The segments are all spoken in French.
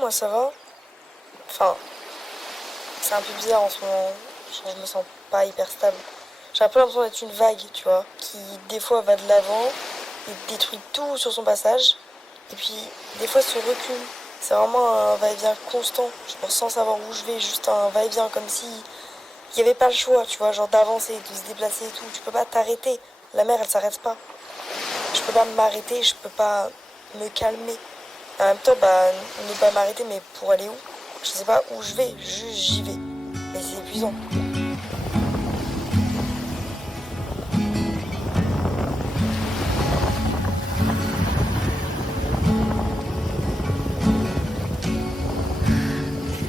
moi ça va. Enfin, c'est un peu bizarre en ce moment. Genre, je me sens pas hyper stable. J'ai un peu l'impression d'être une vague, tu vois, qui des fois va de l'avant et détruit tout sur son passage. Et puis, des fois se recule. C'est vraiment un va-et-vient constant. Genre, sans savoir où je vais, juste un va-et-vient comme si il n'y avait pas le choix, tu vois, genre d'avancer, de se déplacer et tout. Tu peux pas t'arrêter. La mer, elle s'arrête pas. Je peux pas m'arrêter, je peux pas me calmer. En même temps, bah, ne pas m'arrêter, mais pour aller où? Je sais pas où je vais, juste j'y vais. Mais c'est épuisant.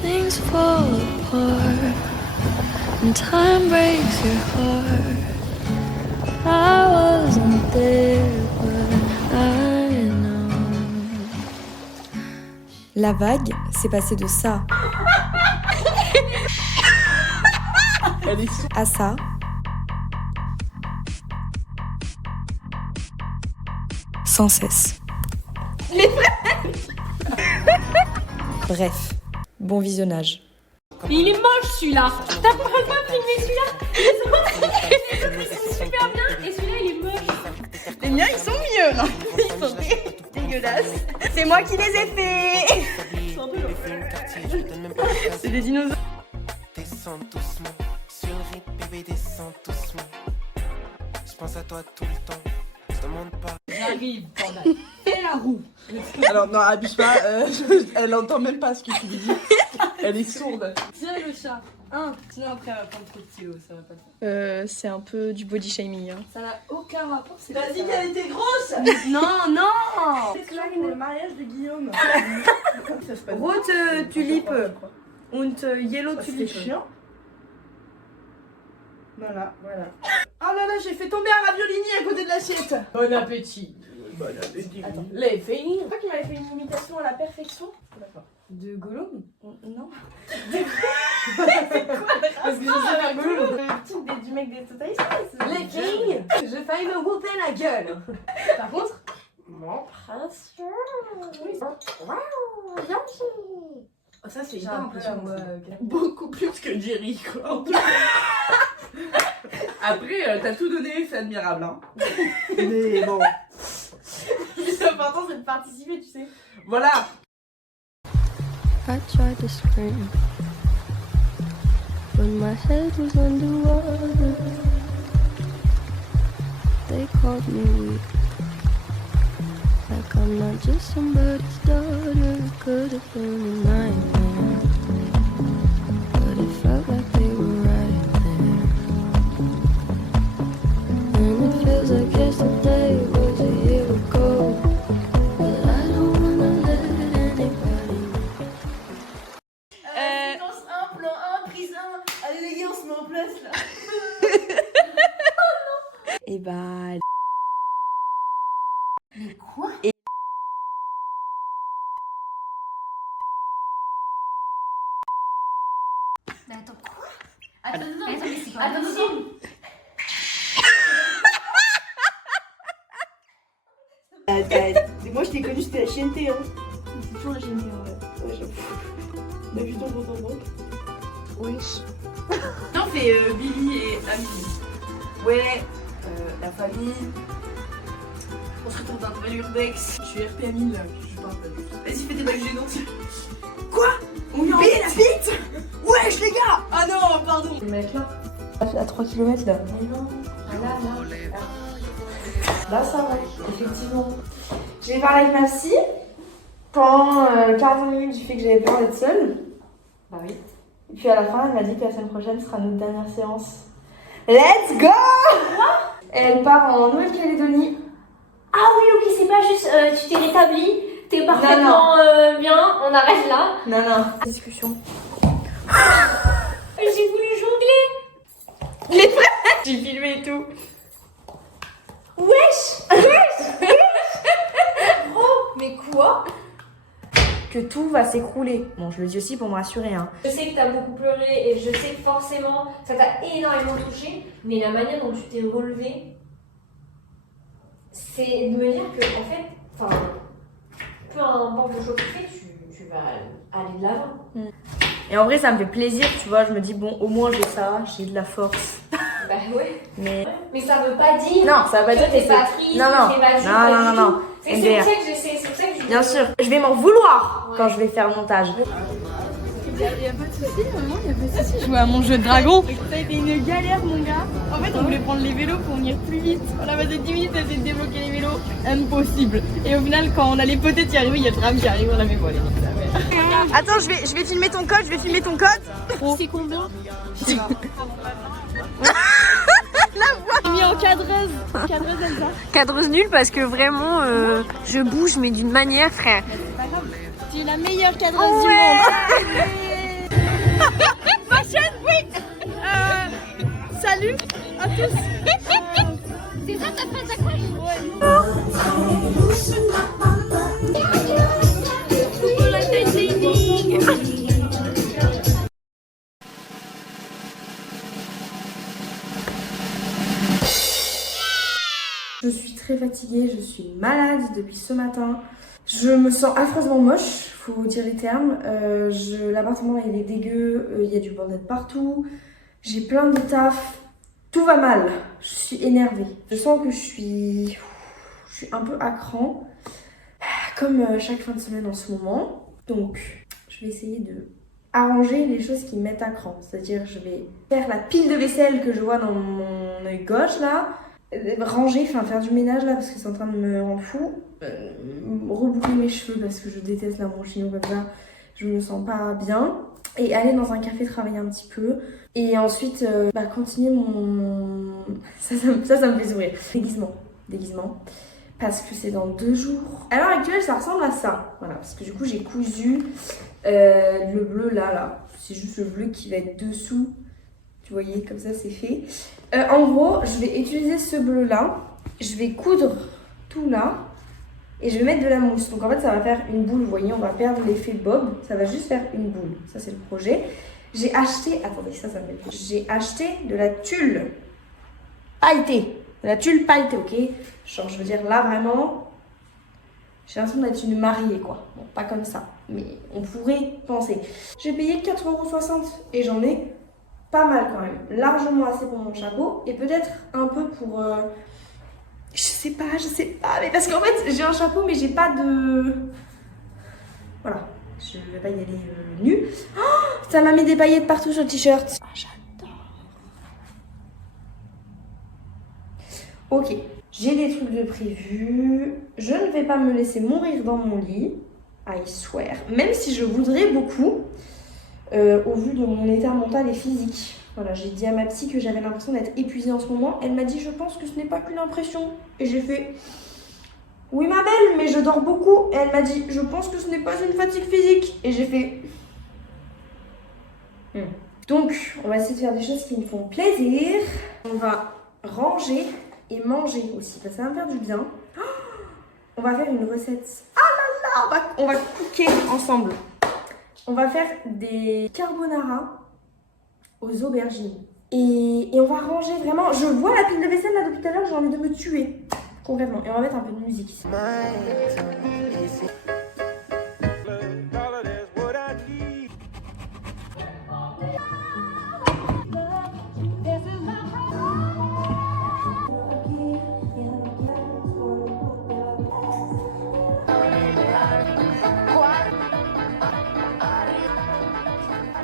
Things fall apart and time breaks your heart. I wasn't there, but I know. La vague, c'est passé de ça à ça. Sans cesse. Bref, bon visionnage. Mais il est moche celui-là. T'as pas filmé celui-là. Les autres ils sont super bien et celui-là il est moche. Les miens ils sont mieux, non? Ils sont dégueulasses. C'est moi qui les ai faits. C'est des dinosaures. Descends doucement, sur le rythme bébé descends doucement. Je pense à toi tout le temps, je demande pas. J'arrive, bordel. Fais la roue. Alors non, abuse pas, elle entend même pas ce que tu lui dis. Elle est sourde. Tiens le chat. Sinon après elle va prendre trop de kilos, ça va pas le faire. C'est un peu du body shaming. Hein. Ça n'a aucun rapport. T'as dit qu'elle était grosse. Non. C'est là pour le mariage de Guillaume. Rote tulipe und yellow tulipe. C'est chiant. Voilà. Oh là là, j'ai fait tomber un raviolini à côté de l'assiette. Bon appétit. Bon appétit. Attends, les filles. C'est toi qui m'avais fait une imitation à la perfection. D'accord. De Gollum. Non. C'est quoi parce que je sais faire Gollum. Le truc du mec des Total Spice. Les filles. J'ai failli me whooper la gueule. Par contre, mon précieux. Waouh, Yoshi. Oh, ça c'est J'ai hyper un peu la impressionnant. voix. Beaucoup plus que Jerry quoi. Après, t'as tout donné, c'est admirable hein. Mais bon. L'important c'est de participer, tu sais. Voilà. I tried to scream, but my head was underwater. They called me weak, like I'm not just somebody's daughter. Could have been a nightmare, but it felt like they were right there. And it feels like yesterday was a year ago, but I don't wanna let anybody know. Séquence 1, plan 1, prise 1. Allez les gars, on se met en place là. Et bah. Mais quoi? Mais attends, quoi? Attends, mais c'est pas possible. Moi je t'ai connu, c'était la chienneté hein. C'est toujours la chienneté ouais. On a vu ton compte en banque. Wesh. On fait Billy et Amélie. Ouais, la famille. On se retrouve dans un nouvel urbex. Je suis RPA 1000 là, je parle pas juste. Vas-y, fais des blagues gênantes. Quoi? On lui a la bite? Wesh les gars! Ah non, pardon. Le mec là, à 3 km là. Mais non. Là ça va, effectivement. J'ai parlé avec ma psy pendant 40 minutes du fait que j'avais peur d'être seule. Bah oui. Et puis à la fin, elle m'a dit que la semaine prochaine sera notre dernière séance. Let's go! Elle part en Nouvelle-Calédonie. Ah oui, ok, c'est pas juste tu t'es rétabli, t'es parfaitement bien, on arrête là. Non. Discussion. J'ai voulu jongler. J'ai filmé et tout. Wesh. Oh, mais quoi? Que tout va s'écrouler. Bon, je le dis aussi pour me rassurer. Hein. Je sais que t'as beaucoup pleuré et je sais que forcément ça t'a énormément touché, mais la manière dont tu t'es relevé, c'est de me dire que en fait, enfin, peu importe le choix que tu fais, tu aller de l'avant. Et en vrai, ça me fait plaisir, tu vois. Je me dis, bon, au moins j'ai ça, j'ai de la force. Bah ouais. Mais ça veut pas dire non, ça va pas dire que t'es pas triste, non, que t'es pas triste, non, pas du non. tout. C'est pour MDR. ça que c'est pour ça que je Bien sûr, je vais m'en vouloir quand je vais faire le montage. Y'a pas de soucis, maman, y'a pas de soucis. Je jouais à mon jeu de dragon. Ça a été une galère, mon gars. En fait, on voulait prendre les vélos pour venir plus vite. On a passé 10 minutes à essayer de débloquer les vélos. Impossible. Et au final, quand on allait peut-être y arriver, il y a le tram qui arrive, on avait volé. Attends, je vais filmer ton code, C'est combien? J'ai mis en cadreuse. Cadreuse, Elsa. Cadreuse nulle parce que vraiment, je bouge, mais d'une manière, frère. Tu es la meilleure cadreuse du monde. Ma chaîne, oui. Salut à tous. C'est ça ta phrase d'accroche? Je suis très fatiguée, je suis malade depuis ce matin. Je me sens affreusement moche, faut dire les termes. L'appartement il est dégueu, il y a du bordel partout. J'ai plein de taf. Tout va mal. Je suis énervée. Je sens que je suis un peu à cran. Comme chaque fin de semaine en ce moment. Donc, je vais essayer de arranger les choses qui me mettent à cran. C'est-à-dire, je vais faire la pile de vaisselle que je vois dans mon œil gauche là. Ranger, enfin faire du ménage là parce que c'est en train de me rendre fou. Reboucler mes cheveux parce que je déteste la chino comme ça. Je me sens pas bien. Et aller dans un café travailler un petit peu. Et ensuite, continuer mon... Ça me fait sourire. Déguisement. Parce que c'est dans 2 jours. À l'heure actuelle, ça ressemble à ça. Voilà, parce que du coup, j'ai cousu le bleu là. C'est juste le bleu qui va être dessous. Vous voyez, comme ça, c'est fait. En gros, je vais utiliser ce bleu là. Je vais coudre tout là. Et je vais mettre de la mousse. Donc en fait, ça va faire une boule. Vous voyez, on va perdre l'effet bob. Ça va juste faire une boule. Ça, c'est le projet. J'ai acheté... Attendez, ça s'appelle... J'ai acheté de la tulle pailletée. De la tulle pailletée, ok? Genre, je veux dire, là, vraiment... J'ai l'impression d'être une mariée, quoi. Bon, pas comme ça. Mais on pourrait penser. J'ai payé 4,60 € et j'en ai pas mal quand même. Largement assez pour mon chapeau. Et peut-être un peu pour... Je sais pas. Mais parce qu'en fait, j'ai un chapeau, mais j'ai pas de... Voilà. Je vais pas y aller nue. Oh, ça m'a mis des paillettes partout sur le t-shirt. Ah, j'adore. Ok. J'ai des trucs de prévu. Je ne vais pas me laisser mourir dans mon lit. I swear. Même si je voudrais beaucoup, au vu de mon état mental et physique. Voilà, j'ai dit à ma psy que j'avais l'impression d'être épuisée en ce moment. Elle m'a dit, je pense que ce n'est pas qu'une impression. Et j'ai fait, oui ma belle, mais je dors beaucoup. Et elle m'a dit, je pense que ce n'est pas une fatigue physique. Et j'ai fait, Donc, on va essayer de faire des choses qui me font plaisir. On va ranger et manger aussi, parce que ça va me faire du bien. On va faire une recette. Ah là là, on va cooker ensemble. On va faire des carbonara aux aubergines. Et on va ranger vraiment. Je vois la pile de vaisselle là depuis tout à l'heure, j'ai envie de me tuer. Concrètement. Et on va mettre un peu de musique ici.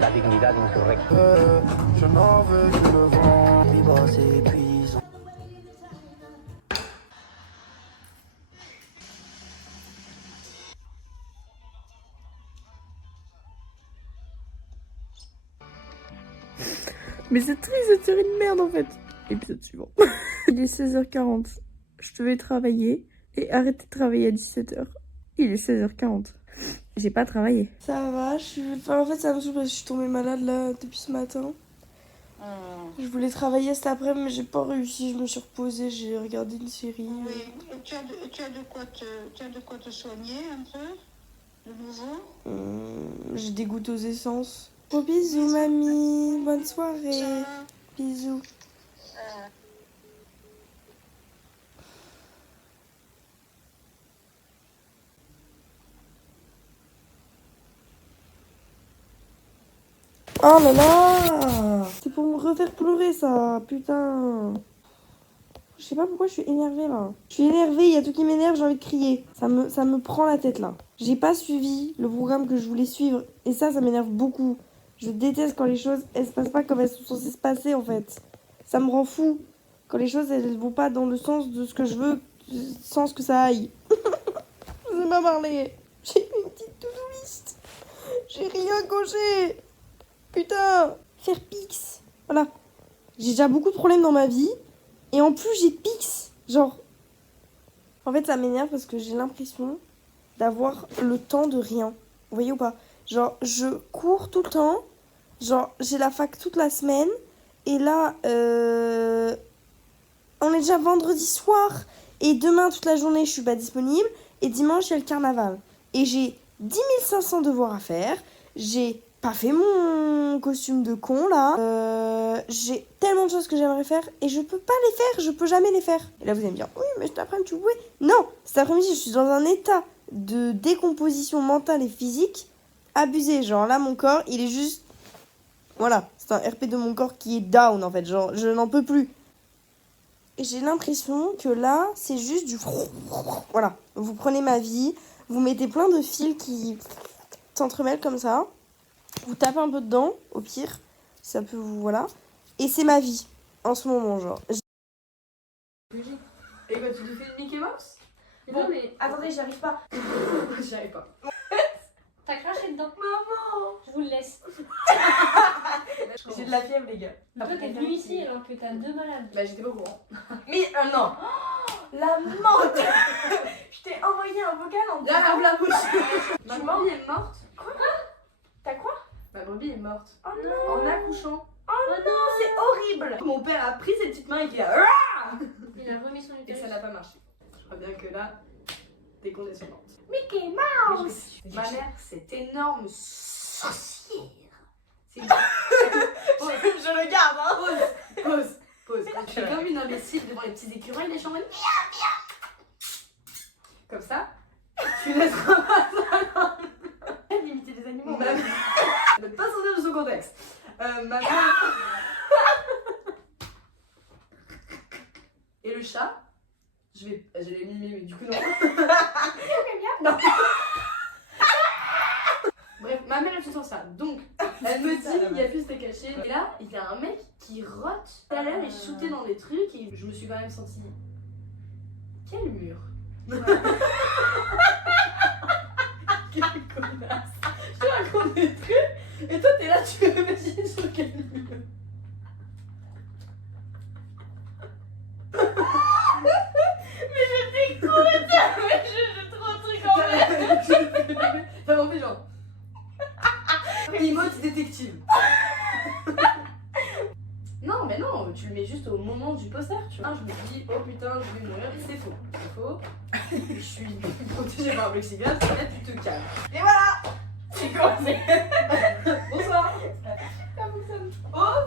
La dignidad insurrecta. Je n'en veux que le vent, vibre c'est épuisant. Mais c'est triste cette série de merde en fait. Épisode suivant. Il est 16h40. Je devais travailler et arrêter de travailler à 17h. Il est 16h40. J'ai pas travaillé. Ça va, en fait ça me saoule parce que je suis tombée malade là depuis ce matin. Je voulais travailler cet après-midi mais j'ai pas réussi, je me suis reposée, j'ai regardé une série. Oui, tu as de quoi te soigner un peu, de nouveau. J'ai des gouttes aux essences. Gros bisous mamie, bonne soirée. Ciao. Bisous. Oh là là! C'est pour me refaire pleurer ça, putain! Je sais pas pourquoi je suis énervée là. Je suis énervée, il y a tout qui m'énerve, j'ai envie de crier. Ça me prend la tête là. J'ai pas suivi le programme que je voulais suivre et ça m'énerve beaucoup. Je déteste quand les choses, elles se passent pas comme elles sont censées se passer en fait. Ça me rend fou. Quand les choses, elles vont pas dans le sens de ce que je veux, sans que ça aille. Je sais pas parler. J'ai fait une petite to-do list. J'ai rien coché. Putain. Faire Pix. Voilà. J'ai déjà beaucoup de problèmes dans ma vie. Et en plus, j'ai Pix. Genre. En fait, ça m'énerve parce que j'ai l'impression d'avoir le temps de rien. Vous voyez ou pas? Genre, je cours tout le temps. Genre, j'ai la fac toute la semaine. Et là, on est déjà vendredi soir. Et demain, toute la journée, je suis pas disponible. Et dimanche, il y a le carnaval. Et j'ai 10 500 devoirs à faire. J'ai pas fait mon costume de con, là. J'ai tellement de choses que j'aimerais faire. Et je peux pas les faire. Je peux jamais les faire. Et là, vous allez me dire, oui, mais cet après-midi, tu pouvais. Non, cet après-midi, je suis dans un état de décomposition mentale et physique abusé. Genre, là, mon corps, il est juste... Voilà, c'est un RP de mon corps qui est down, en fait. Genre, je n'en peux plus. Et j'ai l'impression que là, c'est juste du... Voilà, vous prenez ma vie, vous mettez plein de fils qui s'entremêlent comme ça. Vous tapez un peu dedans, au pire. Ça peut vous... Voilà. Et c'est ma vie, en ce moment, genre. Et bah tu te fais une Mickey Mouse? Bon, mais attendez, j'y arrive pas. J'y arrive pas. T'as craché dedans. Maman! Je vous le laisse. J'ai de la fièvre, les gars. Toi, t'es venu ici alors que t'as 2 malades. Bah j'étais pas au courant. Mais non. La menthe. Je t'ai envoyé un vocal en disant... Là, la bouche. Ma brebis est morte. Quoi? T'as quoi? Ma brebis est morte. Oh non. En accouchant. Oh non, c'est horrible. Mon père a pris ses petites mains et qui a... Il a remis son Et utérus. ça n'a pas marché. Je crois bien que là, t'es condescendante. Mickey Mouse. Ma mère, cette énorme sorcière. C'est une... Je le garde, hein. Pause. Je suis comme une imbécile devant les petits écureuils, les chambres. Comme ça. Tu laisses Limiter les animaux. ma mère. Ne pas sortir de son contexte. Ma mère. Et le chat. Je l'ai mimé, mais du coup, non. Non. Bref, ma mère elle fait sur ça. Donc, elle me dit, il y a plus à cacher. Et là, il y a un mec qui rote. Tout à l'heure, il shootait dans des trucs et je me suis quand même sentie. Quel mur. Quelle connasse. Je te raconte des trucs et toi t'es là, tu veux imaginer sur quel mur. Mais je t'écoute. Mais je trop de trucs en vrai. Ça m'en fait genre. Emote détective. Non mais non, tu le mets juste au moment du poster, tu vois. Je me dis, oh putain, je vais mourir, c'est faux. C'est faux. Je suis protégée par un plexiglas, là tu te calmes. Et voilà. C'est commencé. Bonsoir. Ça fonctionne. Oh.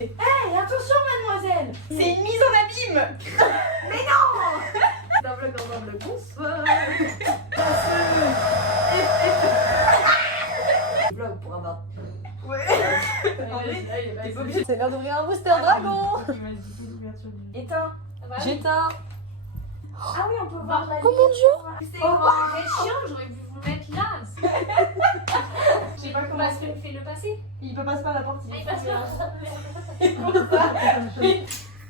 Hey, attention mademoiselle. C'est une mise en abîme. Mais non. D'un bloc dans un bloc, bonsoir. Vlog pour avoir... Ouais. En vrai, t'es pas obligé. C'est l'heure d'ouvrir un booster dragon. Éteins. J'éteins. Ah oui, on peut voir la Oh mon dieu. C'est chiant, j'aurais pu vous le mettre là. Je sais pas comment est-ce que fait le passer. Il peut passer par la porte. Il passe pas.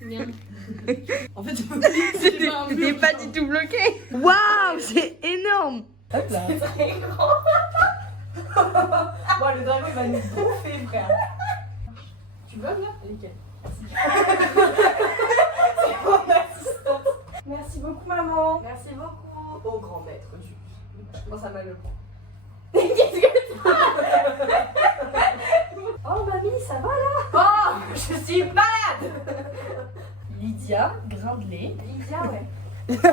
Merde. En fait, C'était pas du tout bloqué. Waouh, c'est énorme. Hop là. c'est très grand. Bon, le dragon va nous bouffer, frère. Tu veux là? Nickel. C'est mon assistante. Merci beaucoup maman. Merci beaucoup. Au grand maître du. Je commence à mal le prendre. Qu'est-ce que t'as? Oh mamie, ça va là? Oh, je suis malade. Lydia Grindelet. Lydia, ouais.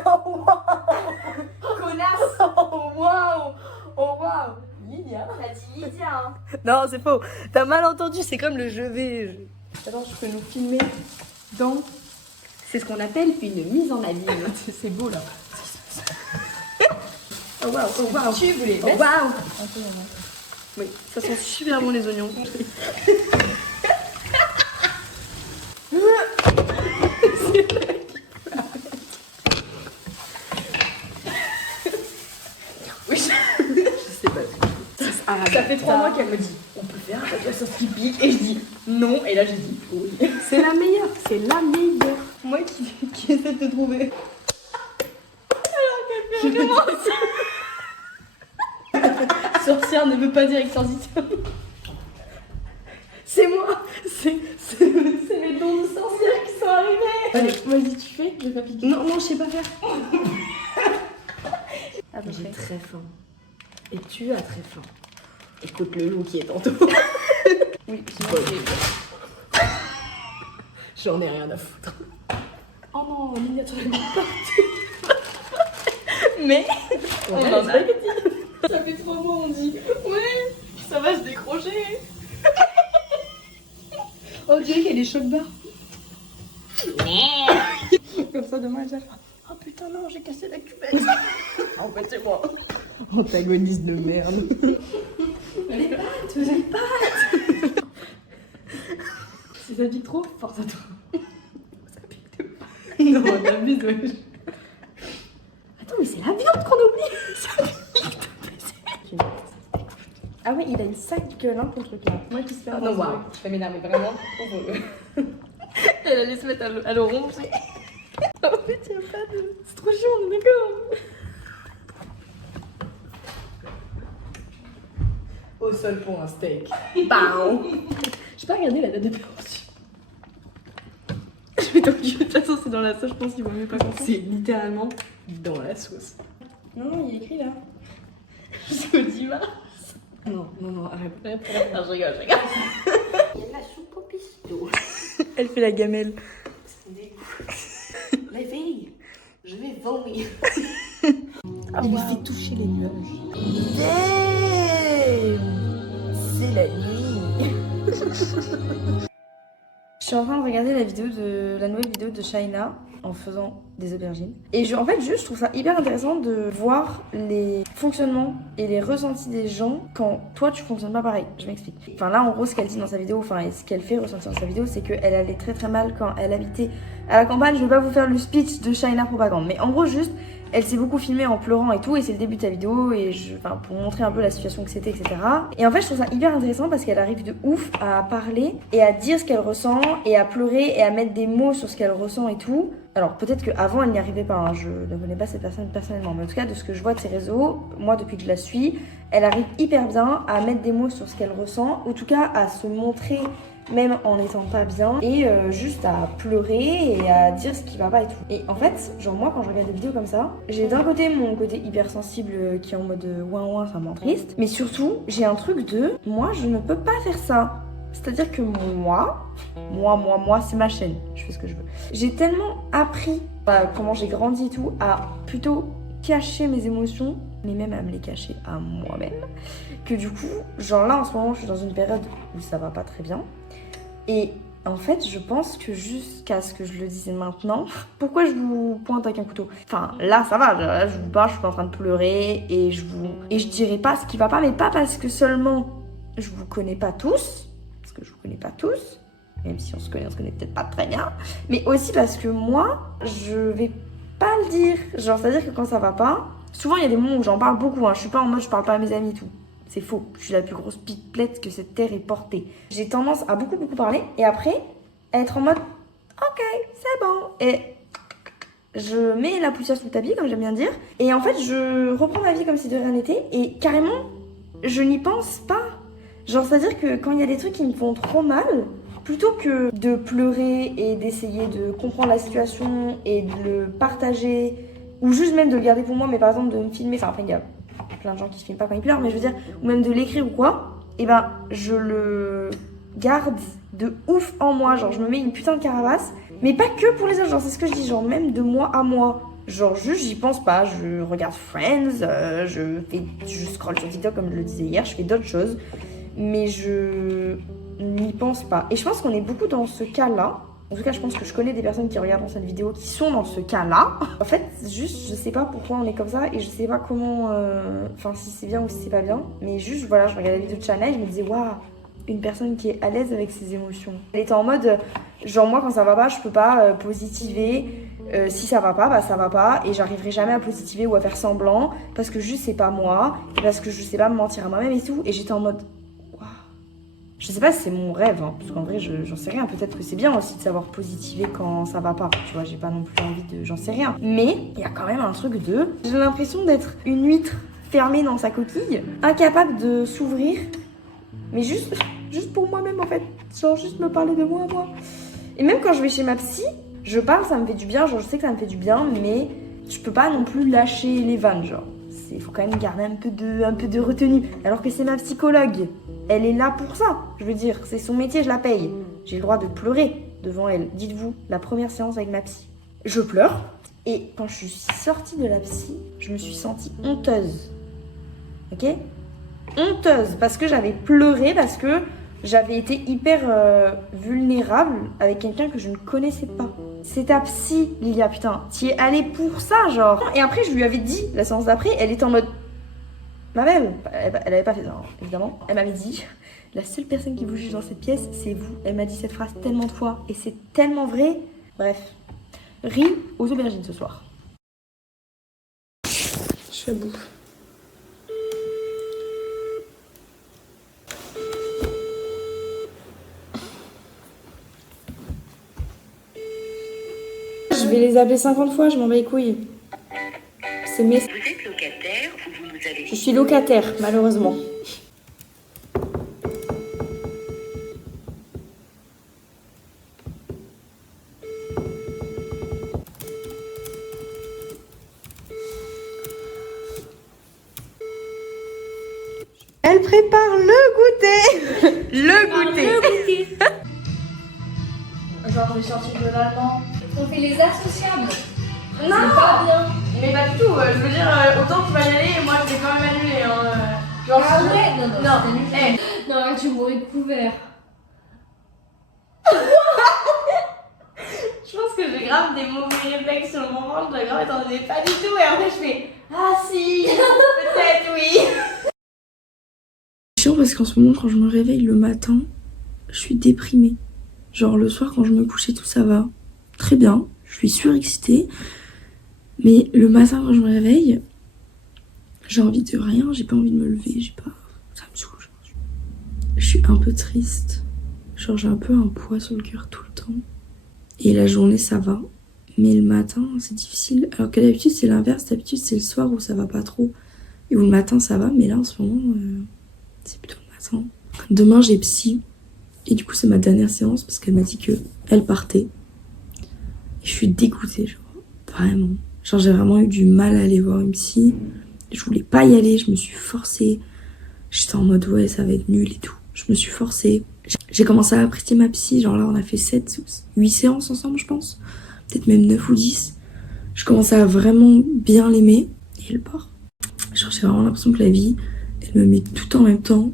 Oh waouh. Connasse. Oh waouh. Oh waouh. Lydia. On a dit Lydia, hein. Non, c'est faux. T'as mal entendu, c'est comme le je vais. Attends, je peux nous filmer dans. C'est ce qu'on appelle une mise en abîme. C'est beau là. Oh waouh, oh waouh. Tu voulais Oh waouh. Oui, ça sent super bon les oignons. Oui, je sais pas. Ça fait 3 mois qu'elle me dit on peut faire avec la sauce qui pique et je dis non et là j'ai dit oui. C'est la meilleure, c'est la meilleure. Moi qui essaie de te trouver. Alors qu'elle fait vraiment ça. Sorcière ne veut pas dire exorcisme. C'est moi, c'est mes dons de sorcière qui sont arrivés. Allez, vas-y tu fais, je vais pas piquer. Non, je sais pas faire. J'ai très faim. Et tu as très faim. Écoute le loup qui est en toi. Oui, j'en ai rien à foutre. Oh non, miniature de partout. Mais on a un spaghetti. Ça fait 3 mois, on dit ouais, ça va se décrocher. Oh, dirait qu'il y a des chocs barres. Comme ça, demain, elle va faire oh putain, non, j'ai cassé la cuvette. En fait, c'est moi. Antagoniste de merde. Les pattes. Si ça pique trop, force à toi. Ça pique de ouf. Non, t'abuses, wesh. Attends, mais c'est la viande qu'on oublie. Ça pique de baiser. Ah ouais, il a une sac gueule, hein, ton truc là. Moi qui se fait non, waouh. Je vais m'énerver vraiment. Elle allait se mettre à le rompre. En fait, il n'y a pas de. C'est trop chiant, on est d'accord. Au sol pour un steak. Bam. J'ai pas regardé la date de péremption. Je vais t'occuper, de toute façon, c'est dans la sauce, je pense qu'il vaut mieux pas qu'on c'est littéralement dans la sauce. Non, il est écrit là. Jusqu'au 10 mars. Non, arrête. Non, je rigole. Il y a de la soupe au pisto. Elle fait la gamelle. La fille, je vais vomir. Il lui fait toucher les nuages. C'est la nuit. Je suis en train de regarder la nouvelle vidéo de Shaina en faisant des aubergines. Et en fait, je trouve ça hyper intéressant de voir les fonctionnements et les ressentis des gens quand toi tu fonctionnes pas pareil. Je m'explique. Enfin là, en gros, ce qu'elle dit dans sa vidéo, et ce qu'elle fait ressentir dans sa vidéo, c'est qu'elle allait très très mal quand elle habitait à la campagne. Je vais pas vous faire le speech de Shaina Propagande, mais en gros, juste, elle s'est beaucoup filmée en pleurant et tout, et c'est le début de sa vidéo, et pour montrer un peu la situation que c'était, etc. Et en fait, je trouve ça hyper intéressant parce qu'elle arrive de ouf à parler et à dire ce qu'elle ressent, et à pleurer, et à mettre des mots sur ce qu'elle ressent et tout. Alors peut-être qu'avant elle n'y arrivait pas, hein. Je ne connais pas cette personne personnellement, mais en tout cas de ce que je vois de ses réseaux, moi depuis que je la suis, elle arrive hyper bien à mettre des mots sur ce qu'elle ressent, ou en tout cas à se montrer même en n'étant pas bien, et juste à pleurer et à dire ce qui va pas et tout. Et en fait, genre moi quand je regarde des vidéos comme ça, j'ai d'un côté mon côté hypersensible qui est en mode ouin ça m'entriste, mais surtout j'ai un truc de moi je ne peux pas faire ça. C'est-à-dire que moi, c'est ma chaîne, je fais ce que je veux. J'ai tellement appris, comment j'ai grandi et tout, à plutôt cacher mes émotions, mais même à me les cacher à moi-même, que du coup, genre là en ce moment, je suis dans une période où ça va pas très bien. Et en fait, je pense que jusqu'à ce que je le dise maintenant, pourquoi je vous pointe avec un couteau? Enfin, là, ça va, là, je vous parle, je suis pas en train de pleurer, et je dirai pas ce qui va pas, mais pas parce que seulement je vous connais pas tous, que je vous connais pas tous, même si on se connaît peut-être pas très bien, mais aussi parce que moi, je vais pas le dire. Genre, c'est-à-dire que quand ça va pas, souvent il y a des moments où j'en parle beaucoup, hein. Je suis pas en mode je parle pas à mes amis et tout. C'est faux, je suis la plus grosse pipelette que cette terre ait portée. J'ai tendance à beaucoup parler et après être en mode ok, c'est bon, et je mets la poussière sous le tapis, comme j'aime bien dire, et en fait je reprends ma vie comme si de rien n'était, et carrément je n'y pense pas. Genre, c'est-à-dire que quand il y a des trucs qui me font trop mal, plutôt que de pleurer et d'essayer de comprendre la situation et de le partager, ou juste même de le garder pour moi, mais par exemple de me filmer, enfin après il y a plein de gens qui se filment pas quand ils pleurent, mais je veux dire, ou même de l'écrire ou quoi, et ben je le garde de ouf en moi, genre je me mets une putain de carapace, mais pas que pour les autres, genre c'est ce que je dis, genre même de moi à moi. Genre juste j'y pense pas, je regarde Friends, je scrolle sur TikTok comme je le disais hier, je fais d'autres choses, mais je n'y pense pas. Et je pense qu'on est beaucoup dans ce cas-là, En tout cas, je pense que je connais des personnes qui regardent cette vidéo qui sont dans ce cas-là. En fait, juste, je sais pas pourquoi on est comme ça et je sais pas comment... Enfin, si c'est bien ou si c'est pas bien. Mais juste, voilà, je regardais la vidéo de Shana et je me disais, waouh, une personne qui est à l'aise avec ses émotions. Elle était en mode, genre moi, quand ça va pas, je peux pas positiver. Si ça va pas, bah ça va pas. Et j'arriverai jamais à positiver ou à faire semblant parce que juste, c'est pas moi. Et parce que je sais pas me mentir à moi-même et tout. Et j'étais en mode... Je sais pas si c'est mon rêve, hein, parce qu'en vrai, j'en sais rien. Peut-être que c'est bien aussi de savoir positiver quand ça va pas. Tu vois, j'ai pas non plus envie de... J'en sais rien. Mais il y a quand même un truc de... J'ai l'impression d'être une huître fermée dans sa coquille, incapable de s'ouvrir, mais juste pour moi-même, en fait. Genre, juste me parler de moi à moi. Et même quand je vais chez ma psy, je parle, ça me fait du bien. Genre, je sais que ça me fait du bien, mais je peux pas non plus lâcher les vannes, genre. Il faut quand même garder un peu de retenue. Alors que c'est ma psychologue. Elle est là pour ça. Je veux dire, c'est son métier, je la paye. J'ai le droit de pleurer devant elle. Dites-vous, la première séance avec ma psy. Je pleure. Et quand je suis sortie de la psy, je me suis sentie honteuse. Ok ? Honteuse. Parce que j'avais pleuré, parce que j'avais été hyper vulnérable avec quelqu'un que je ne connaissais pas. C'est ta psy, Lilia, putain. T'y es allée pour ça, genre. Et après, je lui avais dit, la séance d'après, elle était en mode... Ma belle, elle avait pas fait ça, hein, évidemment. Elle m'avait dit, la seule personne qui vous juge dans cette pièce, c'est vous. Elle m'a dit cette phrase tellement de fois, et c'est tellement vrai. Bref, riz aux aubergines ce soir. Je suis à bout. Je vais les appeler 50 fois, je m'en bats les couilles. C'est mes... Vous êtes locataire ou vous avez... Je suis locataire, malheureusement. Elle prépare le goûter. Le goûter. Genre, je vais sortir de l'allemand. On fait les associables. Non, C'est pas bien. mais pas du tout. Je veux dire, autant tu vas y aller et moi je vais quand même annuler. Hein. Genre, Ah ouais? Non, Non, c'est annulé. Non, là, tu mourrais de couvert. Je pense que j'ai grave des mauvais réflexes sur le moment. Je dois grave être en mode pas du tout. Et après, je fais ah si, peut-être oui. C'est chiant parce qu'en ce moment, quand je me réveille le matin, je suis déprimée. Genre, le soir, quand je me couche et tout, ça va très bien. Je suis surexcitée. Mais le matin, quand je me réveille, j'ai envie de rien. J'ai pas envie de me lever. Ça me saoule. Je suis un peu triste. Genre, j'ai un peu un poids sur le cœur tout le temps. Et la journée, ça va. Mais le matin, c'est difficile. Alors que d'habitude, c'est l'inverse. D'habitude, c'est le soir où ça va pas trop. Et où le matin, ça va. Mais là, en ce moment, c'est plutôt le matin. Demain, j'ai psy. Et du coup, c'est ma dernière séance parce qu'elle m'a dit qu'elle partait. Et je suis dégoûtée, genre. Vraiment. Genre, j'ai vraiment eu du mal à aller voir une psy. Je voulais pas y aller. Je me suis forcée. J'étais en mode, ouais, ça va être nul et tout. Je me suis forcée. J'ai commencé à apprécier ma psy. Genre là, on a fait 8 séances ensemble, je pense. Peut-être même 9 ou 10. Je commençais à vraiment bien l'aimer. Et elle part. Genre, j'ai vraiment l'impression que la vie, elle me met tout en même temps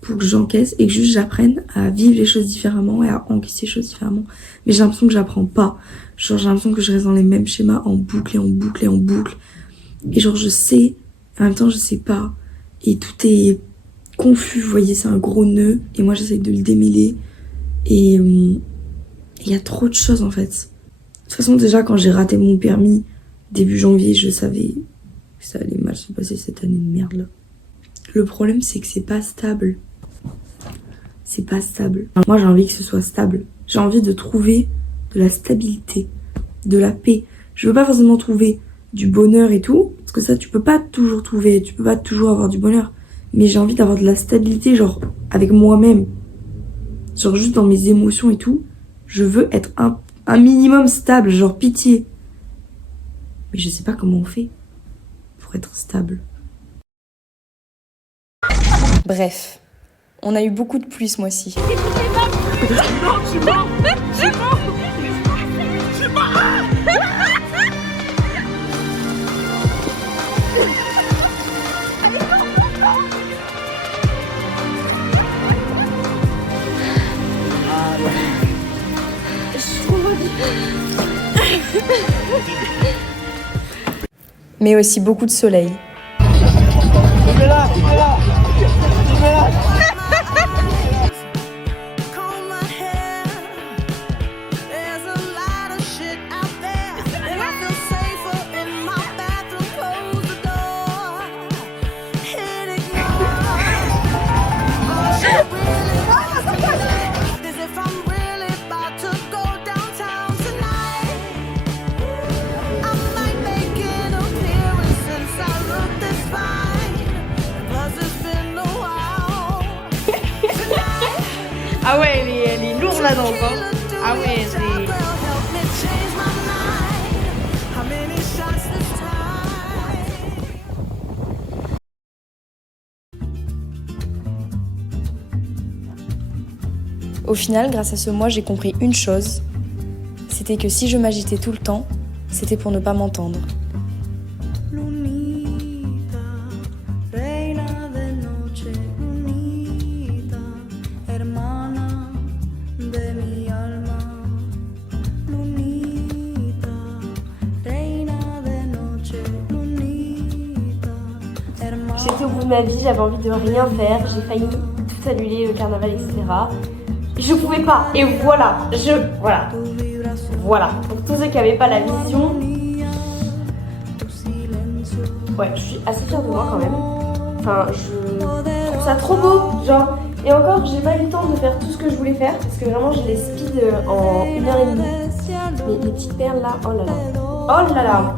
pour que j'encaisse et que juste j'apprenne à vivre les choses différemment et à encaisser les choses différemment. Mais j'ai l'impression que j'apprends pas. Genre, j'ai l'impression que je reste dans les mêmes schémas en boucle et en boucle et en boucle. Et genre, je sais, en même temps, je sais pas. Et tout est confus, vous voyez, c'est un gros nœud. Et moi, j'essaie de le démêler. Et il y a trop de choses, en fait. De toute façon, déjà, quand j'ai raté mon permis, début janvier, je savais que ça allait mal se passer cette année de merde, là. Le problème, c'est que c'est pas stable. C'est pas stable. Moi, j'ai envie que ce soit stable. J'ai envie de trouver de la stabilité, de la paix. Je veux pas forcément trouver du bonheur et tout, parce que ça, tu peux pas toujours trouver, tu peux pas toujours avoir du bonheur. Mais j'ai envie d'avoir de la stabilité, genre, avec moi-même. Genre, juste dans mes émotions et tout. Je veux être un minimum stable, genre pitié. Mais je sais pas comment on fait pour être stable. Bref, on a eu beaucoup de pluie ce mois-ci. Je Mais aussi beaucoup de soleil. Ah ouais, elle est lourde la danse, hein. Ah ouais, c'est... Au final, grâce à ce mois, j'ai compris une chose. C'était que si je m'agitais tout le temps, c'était pour ne pas m'entendre. J'étais au bout de ma vie, j'avais envie de rien faire, j'ai failli tout annuler, le carnaval, etc. Je pouvais pas, et voilà, voilà. Pour tous ceux qui n'avaient pas la vision, ouais, je suis assez fière de moi quand même. Enfin, je trouve ça trop beau, genre. Et encore, j'ai pas eu le temps de faire tout ce que je voulais faire, parce que vraiment, j'ai les speed en 1h30. Mais les petites perles là, oh là là. Oh là là.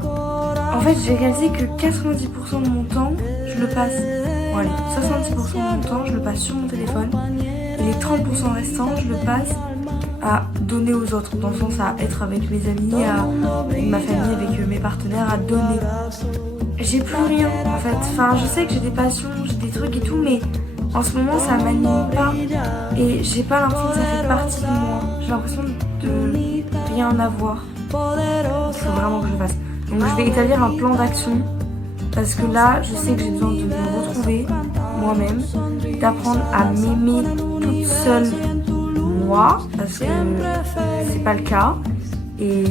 En fait, j'ai réalisé que 90% de mon temps, je le passe. Bon, allez, 70% de mon temps, je le passe sur mon téléphone. Et les 30% restants, je le passe à donner aux autres, dans le sens à être avec mes amis, avec ma famille, avec mes partenaires, à donner. J'ai plus rien en fait. Enfin, je sais que j'ai des passions, j'ai des trucs et tout, mais en ce moment ça m'anime pas. Et j'ai pas l'impression que ça fait partie de moi. J'ai l'impression de rien avoir. Il faut vraiment que je le fasse. Donc je vais établir un plan d'action. Parce que là, je sais que j'ai besoin de me retrouver moi-même, d'apprendre à m'aimer toute seule moi, parce que c'est pas le cas. Et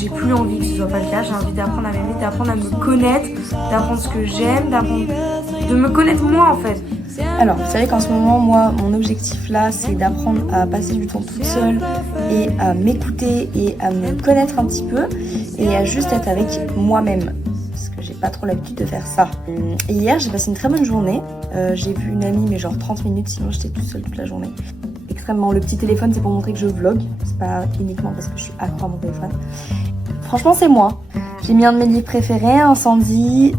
j'ai plus envie que ce soit pas le cas. J'ai envie d'apprendre à m'aimer, d'apprendre à me connaître, d'apprendre ce que j'aime, de me connaître moi en fait. Alors, vous savez qu'en ce moment, moi, mon objectif là, c'est d'apprendre à passer du temps toute seule et à m'écouter et à me connaître un petit peu et à juste être avec moi-même. Parce que j'ai pas trop l'habitude de faire ça. Et hier, j'ai passé une très bonne journée. J'ai vu une amie, mais genre 30 minutes, sinon j'étais toute seule toute la journée. Extrêmement. Le petit téléphone, c'est pour montrer que je vlog. C'est pas uniquement parce que je suis accro à mon téléphone. Franchement, c'est moi. J'ai mis un de mes livres préférés, Incendie.